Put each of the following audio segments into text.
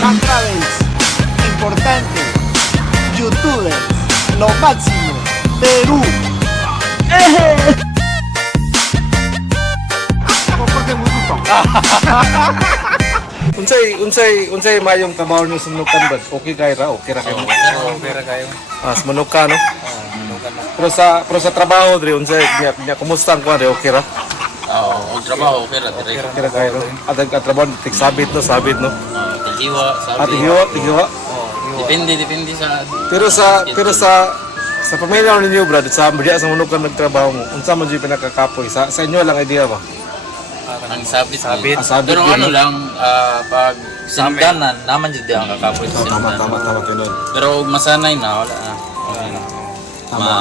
Chan Travels, importante, youtuber, lo máximo, Perú. Porque muy gusto. Unsay mayong trabaho niyo sa manukan ba? Okay kay ra, okay ra kayo. Okay ra kayo. Sa manukan no. Manukan na. Pero sa trabaho dre unsay nya kumusta ang kuan okay ra? Oo, ang trabaho, okay ra, dire. Okay ra kayo. At ang trabaho sabit no. Tigiwa, At sabi. tigiwa. Depende sa... Pero sa pamilya ninyo brad, sa diya sa manukan nagtrabaho mo, unsa man jud pinakakapoy sa inyo lang idea ba? Ang sabit. Sabit. Sabit Pero din, ano no? lang, pag sindanan, naman dyan ang kakapoy sa Tama sindanan. kinun. Pero masanay na, wala na. Okay na.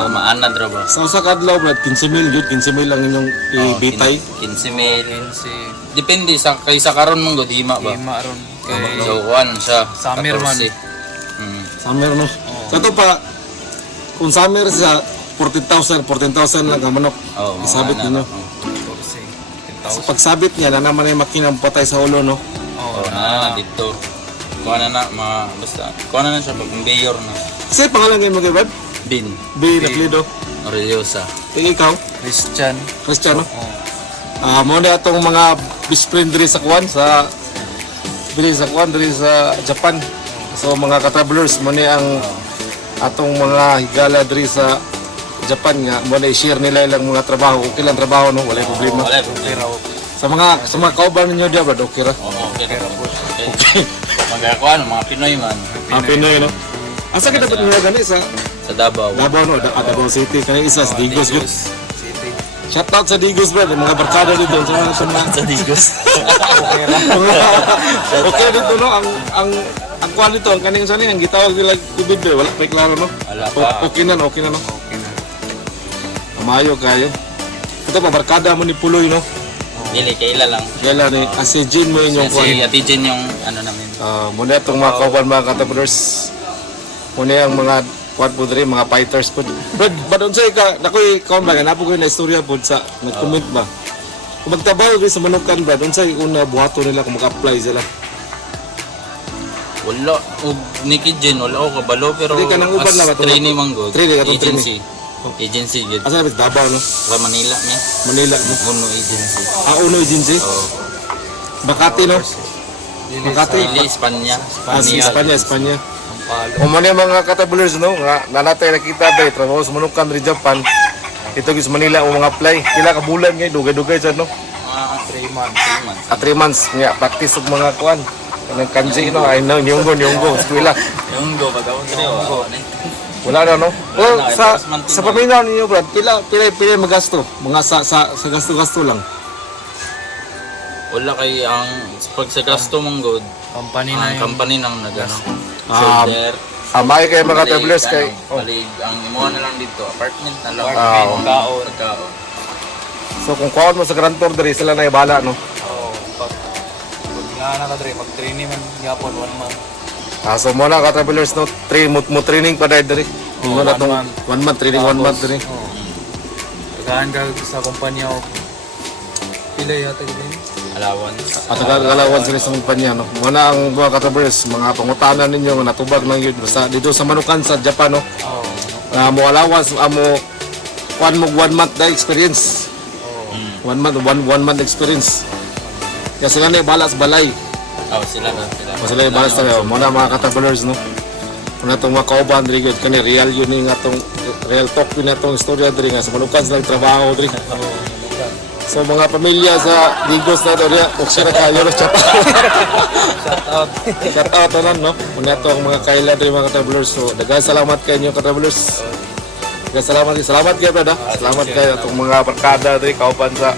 Maanad ra ba? Sa usa ka adlaw brad, 15,000 jud, 15,000 lang inyong ibitay. 15,000. Si Depende sa kaysa karon mong godima ba. Lima ron. Kay So, kuan siya. Summer man. 14. Summer no. Sa to pa kung summer sa 14,000 lang ang manok. Oo, Isabit maanad. ninyo. 14. Sa pagsabit niya na naman ay makinang patay sa ulo no. Oo, na dito. Kuha na basta. Kuha na siya pag mayor na. Kasi pangalan ngayon mo kay Brad? Bin. B. Naklido. Aureliosa. Ikaw, Christian. Cristiano. Oh. Mo na atong mga best friend diri sa Kwan sa diri sa Japan. So mga ka-travelers mo ni ang atong mga higala diri sa Japan nga mo na i-share nila ilang mga trabaho. Okay lang trabaho no, wala problema. Wala problema. Sa mga kauban ninyo diya Brad, okay ra. Oo, okay ra po. Okay. Magakuan mga Pinoy man Ang Pinoy no. Asa ka dapat nila gani sa sa Davao. Davao no, Davao City kanang isa sa Digos gud. City. Shout out sa Digos Brad, mga barkada dito sa mga Sa Digos. okay dito no ang kwan dito ang kaning sani ang gitawag nila tubig ba wala pa klaro no. Wala pa. Okay na no. Okay na. Amayo kayo. Ito pa barkada mo ni Puloy no. Dili kaila lang. Kailan ni si Jin mo inyong kwan. Si Ate Jen yung ano namin. Muna itong mga kauban mga katabulers. Muna yung mga kwan po diri mga fighters po. Brad, badon sa ka nakoy kaon ba napo ko na istorya po sa nag-comment ba. Kung magtrabaho diri sa manukan ba, doon sa una buhato nila kung mag-apply sila. Wala. Og Nikki Jen wala ako kabalo pero Hindi ka nang uban na ba ito? trainee man go. Trainee ka itong Agency. Agency gid. Asa ba Davao no? Sa Manila ni. Manila no. Uno agency. Uno agency. Oo. Makati no. Makati. Dili Espanya. Espanya. Palo. O man mga katabulers no, nga nanatay nakita ba trabaho sa manukan ri Japan. Ito gis Manila o mga apply. Kila ka bulan ngay dugay-dugay sad no. Mga 3 months. 3 months. 3 months nga practice og mga kuan. Kanang kanji no, ay no nyonggo eskwela. Yung go pagawon ni. Wala na no. O Wala na, sa last month sa na. pamilya ninyo brad, pila magasto? Mga sa gasto-gasto lang. Wala kay ang pag sa gasto mong good. Company na Ang yung company nang nagano. Ah, Shoulder. Amay kay mga travelers kay Palig ang imuha na lang dito, apartment na lang. apartment, kaon. Pagkaon. so kung kuan mo sa Grand Tour diri sila na ibala no. Oo. Pag nga na ka dre, mag-training man yapon 1 month. So mo na ka travelers no, mo training pa diri. Mo na tong 1 month training 1 month diri. Oo. Tagahan ka sa kumpanya o pila yata gid. Allowance. At galawan sila sa kumpanya no. Mo na ang mga ka-travelers, mga pangutanan ninyo nga natubag lang yun sa dito sa manukan sa Japan no. Oo. Mo allowance mo kuan mo 1 month na experience. Oo. 1 month experience. Kaya sila na ibala sa balay. Oh, sila na. Sila ibala sa balay. Mo na mga ka-travelers no. Muna itong mga kauban diri gud kani real yun nga itong real talk yun itong istorya diri nga sa manukan silang trabaho diri. So mga pamilya sa Digos na ito, uksira kayo na siya pa. Shout out na no? Muna ito ang mga kaila diri mga travelers. So daghang salamat kayo inyo travelers. Salamat kayo brad ha. Salamat kayo itong mga barkada diri kauban sa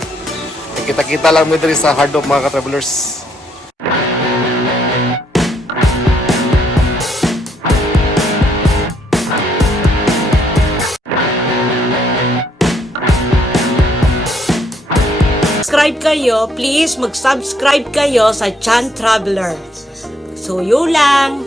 kita-kita lang mo diri sa Hard Rock mga travelers. Subscribe kayo, please mag-subscribe kayo sa Chan Traveler. So, yun lang.